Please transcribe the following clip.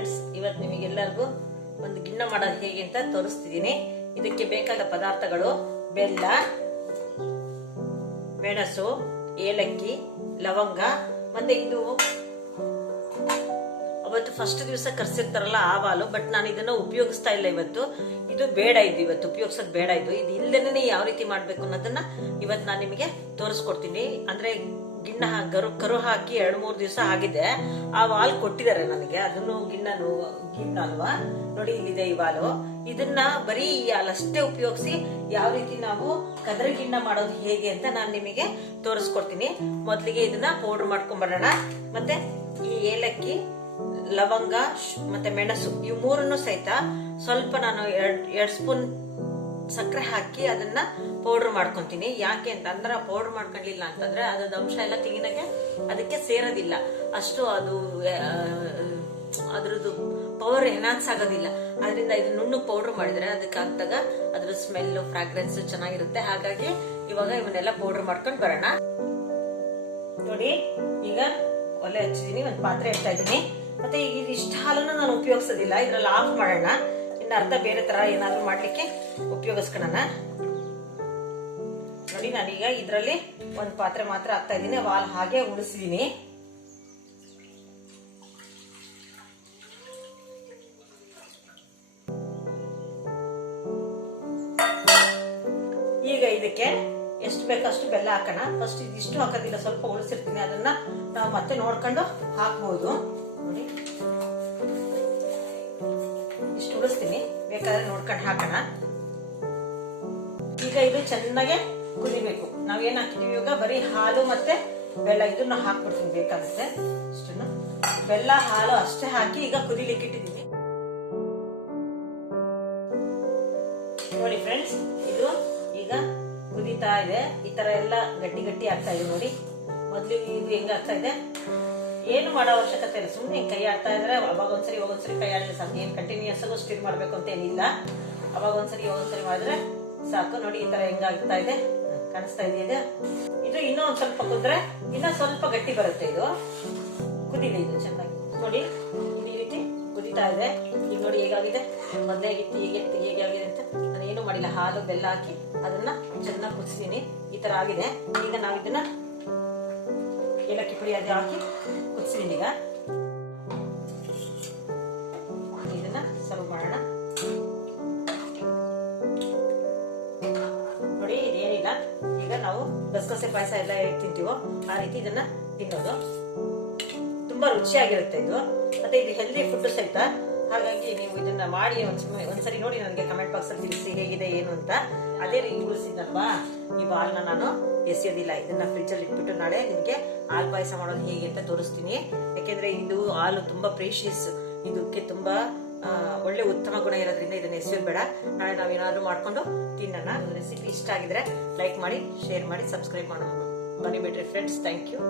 Friends, ಇವತ್ತು ನಿಮಗೆಲ್ಲರಿಗೂ ಒಂದು ಗಿಣ್ಣ ಮಾಡೋದು ಹೇಗೆ ಅಂತ ತೋರಿಸ್ತಿದ್ದೀನಿ. ಇದಕ್ಕೆ ಬೇಕಾದ ಪದಾರ್ಥಗಳು ಬೆಲ್ಲ, ಮೆಣಸು, ಏಲಕ್ಕಿ, ಲವಂಗ, ಮತ್ತೆ ಇದು ಅವತ್ತು ಫಸ್ಟ್ ದಿವಸ ಕರ್ಸಿರ್ತಾರಲ್ಲ ಆ ಹಾಲು. ಬಟ್ ನಾನು ಇದನ್ನ ಉಪಯೋಗಿಸ್ತಾ ಇಲ್ಲ ಇವತ್ತು. ಇದು ಬೇಡ, ಇವತ್ತು ಉಪಯೋಗಿಸೋದು ಬೇಡ. ಇದು ಇಲ್ದೇನೆ ಯಾವ ರೀತಿ ಮಾಡ್ಬೇಕು ಅನ್ನೋದನ್ನ ಇವತ್ತು ನಾನು ನಿಮಗೆ ತೋರಿಸ್ಕೊಡ್ತೀನಿ. ಅಂದ್ರೆ ಗಿಣ್ಣ ಕರು ಹಾಕಿ 2-3 ದಿವಸ ಆಗಿದೆ. ಆ ಹಾಲು ಕೊಟ್ಟಿದ್ದಾರೆ ನನಗೆ. ಅದನ್ನು ಗಿಣ್ಣ ಅಲ್ವಾ, ನೋಡಿ ಇಲ್ಲಿದೆ ಈ ಹಾಲು. ಇದನ್ನ ಬರೀ ಈ ಹಾಲಷ್ಟೇ ಉಪಯೋಗಿಸಿ ಯಾವ ರೀತಿ ನಾವು ಕದ್ರ ಗಿಣ್ಣ ಮಾಡೋದು ಹೇಗೆ ಅಂತ ನಾನು ನಿಮಗೆ ತೋರಿಸ್ಕೊಡ್ತೀನಿ. ಮೊದಲಿಗೆ ಇದನ್ನ ಪೌಡರ್ ಮಾಡ್ಕೊಂಡ್ ಬರೋಣ. ಮತ್ತೆ ಈ ಏಲಕ್ಕಿ, ಲವಂಗ ಮತ್ತೆ ಮೆಣಸು ಇವು ಮೂರನ್ನು ಸಹಿತ ಸ್ವಲ್ಪ ನಾನು 2 ಸ್ಪೂನ್ ಸಕ್ಕರೆ ಹಾಕಿ ಅದನ್ನ ಪೌಡರ್ ಮಾಡ್ಕೊಂತೀನಿ. ಯಾಕೆ ಅಂತಂದ್ರೆ ಪೌಡರ್ ಮಾಡ್ಕೊಂಡಿಲ್ಲ ಅಂತಂದ್ರೆ ಅದ್ರ ಅಂಶ ಎಲ್ಲ ಕ್ಲೀನಾಗಿ ಅದಕ್ಕೆ ಸೇರೋದಿಲ್ಲ. ಅಷ್ಟು ಅದು ಅದ್ರದ್ದು ಪವರ್ ಎನ್ಹಾನ್ಸ್ ಆಗೋದಿಲ್ಲ. ಅದರಿಂದ ಇದು ನುಣ್ಣು ಪೌಡರ್ ಮಾಡಿದ್ರೆ ಅದಕ್ಕೆ ಹಾಕಿದಾಗ ಅದ್ರ ಸ್ಮೆಲ್, ಫ್ರಾಗ್ರೆನ್ಸ್ ಚೆನ್ನಾಗಿರುತ್ತೆ. ಹಾಗಾಗಿ ಇವಾಗ ಇವನ್ನೆಲ್ಲ ಪೌಡರ್ ಮಾಡ್ಕೊಂಡು ಬರೋಣ. ನೋಡಿ, ಈಗ ಒಲೆ ಹಚ್ಚಿದೀನಿ, ಒಂದು ಪಾತ್ರೆ ಇಡ್ತಾ ಇದ್ದೀನಿ. ಮತ್ತೆ ಈಗ ಇಷ್ಟ ಹಾಲನ್ನು ನಾನು ಉಪಯೋಗಿಸೋದಿಲ್ಲ, ಇದ್ರಲ್ಲಿ ಆಫ್ ಮಾಡೋಣ. ಇನ್ನು ಅರ್ಧ ಬೇರೆ ತರ ಏನಾದ್ರು ಮಾಡ್ಲಿಕ್ಕೆ ಉಪಯೋಗಿಸ್ಕೊಳ್ಳೋಣ. ನೋಡಿ, ನಾನೀಗ ಇದ್ರಲ್ಲಿ ಒಂದು ಪಾತ್ರೆ ಮಾತ್ರ ಹಾಕ್ತಾ ಇದ್ದೀನಿ. ಹಾಲು ಹಾಗೆ ಉಳಿಸಿದೀನಿ. ಈಗ ಇದಕ್ಕೆ ಎಷ್ಟು ಬೇಕಷ್ಟು ಬೆಲ್ಲ ಹಾಕೋಣ. ಫಸ್ಟ್ ಇದಿಷ್ಟು ಹಾಕೋದಿಲ್ಲ, ಸ್ವಲ್ಪ ಉಳಿಸಿರ್ತೀನಿ. ಅದನ್ನ ನಾವು ಮತ್ತೆ ನೋಡ್ಕೊಂಡು ಹಾಕ್ಬಹುದು. ನೋಡಿ, ಇಷ್ಟು ಉಳಿಸ್ತೀನಿ, ಬೇಕಾದ್ರೆ ನೋಡ್ಕೊಂಡು ಹಾಕೋಣ. ಈಗ ಇದು ಚೆನ್ನಾಗಿ ಕುದಿಬೇಕು. ನಾವೇನ್ ಹಾಕ್ತೀವಿ ಇವಾಗ ಬರೀ ಹಾಲು ಮತ್ತೆ ಬೆಲ್ಲ ಇದನ್ನ ಹಾಕ್ಬಿಡ್ತೀನಿ. ಬೇಕಾಗುತ್ತೆ ಇಷ್ಟನ್ನು ಬೆಲ್ಲ ಹಾಲು ಅಷ್ಟೇ ಹಾಕಿ ಈಗ ಕುದಿಲಿಕ್ಕೆ ಇಟ್ಟಿದ್ದೀನಿ. ನೋಡಿ ಫ್ರೆಂಡ್ಸ್, ಇದು ಈಗ ಕುದೀತಾ ಇದೆ. ಈ ತರ ಎಲ್ಲ ಗಟ್ಟಿ ಗಟ್ಟಿ ಆಗ್ತಾ ಇದೆ. ನೋಡಿ, ಮೊದ್ಲಿಗೆ ಇದು ಹೆಂಗ ಆಗ್ತಾ ಇದೆ. ಏನು ಮಾಡೋ ಅವಶ್ಯಕತೆ ಇಲ್ಲ, ಸುಮ್ಮನೆ ಕೈ ಆಡ್ತಾ ಇದ್ರೆ ಅವಾಗ ಒಂದ್ಸರಿ ಕೈ ಆಡಲಿ ಸಾಕು. ಏನ್ ಕಂಟಿನ್ಯೂಸ್ ಆಗಿ ಸ್ಟಿರ್ ಮಾಡ್ಬೇಕು ಅಂತ ಏನಿಲ್ಲ. ಅವಾಗ ಒಂದ್ಸರಿ ಮಾಡಿದ್ರೆ ಸಾಕು. ನೋಡಿ, ಈ ತರ ಹೆಂಗಾಗ್ತಾ ಇದೆ, ಕಾಣಿಸ್ತಾ ಇದೆ. ಇದು ಇನ್ನೂ ಒಂದ್ ಸ್ವಲ್ಪ ಕುದ್ರೆ ಇನ್ನ ಸ್ವಲ್ಪ ಗಟ್ಟಿ ಬರುತ್ತೆ. ಇದು ಕುದಿದೆ, ಇದು ಚೆನ್ನಾಗಿ. ನೋಡಿ, ಈ ರೀತಿ ಕುದಿತಾ ಇದೆ. ಈಗ ನೋಡಿ ಹೇಗಾಗಿದೆ, ಮೊದಲೇ ಹೇಗೆ ಆಗಿದೆ ಅಂತ. ನಾನು ಏನು ಮಾಡಿಲ್ಲ, ಹಾಲು ಬೆಲ್ಲ ಹಾಕಿ ಅದನ್ನ ಚೆನ್ನಾಗಿ ಕುದಿಸಿದೀನಿ. ಈ ತರ ಆಗಿದೆ. ಈಗ ನಾವು ಇದನ್ನ ಏಲಕ್ಕಿ ಪುಡಿ ಅದು ಹಾಕಿ ಕುದಿಸಿದೀನಿ. ಈಗ ಇದನ್ನ ಸರ್ವ್ ಮಾಡೋಣ. ನೋಡಿ, ಇದೇನಿಲ್ಲ. ಈಗ ನಾವು ಗಸಗಸೆ ಪಾಯಸ ಎಲ್ಲ ಹೇಗೆ ತಿಂತೀವೋ ಆ ರೀತಿ ಇದನ್ನ ತಿನ್ನೋದು. ತುಂಬಾ ರುಚಿಯಾಗಿರುತ್ತೆ ಇದು. ಮತ್ತೆ ಇದು ಹೆಲ್ದಿ ಫುಡ್ ಸಹಿತ. ಹಾಗಾಗಿ ನೀವು ಇದನ್ನ ಮಾಡಿ ಒಂದ್ಸರಿ ನೋಡಿ, ನನಗೆ ಕಮೆಂಟ್ ಬಾಕ್ಸ್ ಅಲ್ಲಿ ತಿಳಿಸಿ ಹೇಗಿದೆ ಏನು ಅಂತ. ಅದೇ ರೀತಿ ಉಳಿಸಿದ್ನಲ್ವಾ, ಈ ಹಾಲ್ನ ನಾನು ಎಸೆಯೋದಿಲ್ಲ. ಇದನ್ನ ಫ್ರಿಜ್ ಅಲ್ಲಿ ಇಟ್ಬಿಟ್ಟು ನಾಳೆ ನಿಮ್ಗೆ ಹಾಲು ಪಾಯಸ ಮಾಡೋದು ಹೇಗೆ ಅಂತ ತೋರಿಸ್ತೀನಿ. ಯಾಕೆಂದ್ರೆ ಇದು ಹಾಲು ತುಂಬಾ ಪ್ರೇಷಿಯಸ್, ಇದಕ್ಕೆ ತುಂಬಾ ಒಳ್ಳೆ ಉತ್ತಮ ಗುಣ ಇರೋದ್ರಿಂದ ಇದನ್ನ ಎಸೆಯೋದು ಬೇಡ. ನಾಳೆ ನಾವೇನಾದ್ರೂ ಮಾಡ್ಕೊಂಡು ತಿನ್ನೋಣ. ರೆಸಿಪಿ ಇಷ್ಟ ಆಗಿದ್ರೆ ಲೈಕ್ ಮಾಡಿ, ಶೇರ್ ಮಾಡಿ, ಸಬ್ಸ್ಕ್ರೈಬ್ ಮಾಡೋದು ಮರಿಬೇಡ್ರಿ ಫ್ರೆಂಡ್ಸ್. Thank you.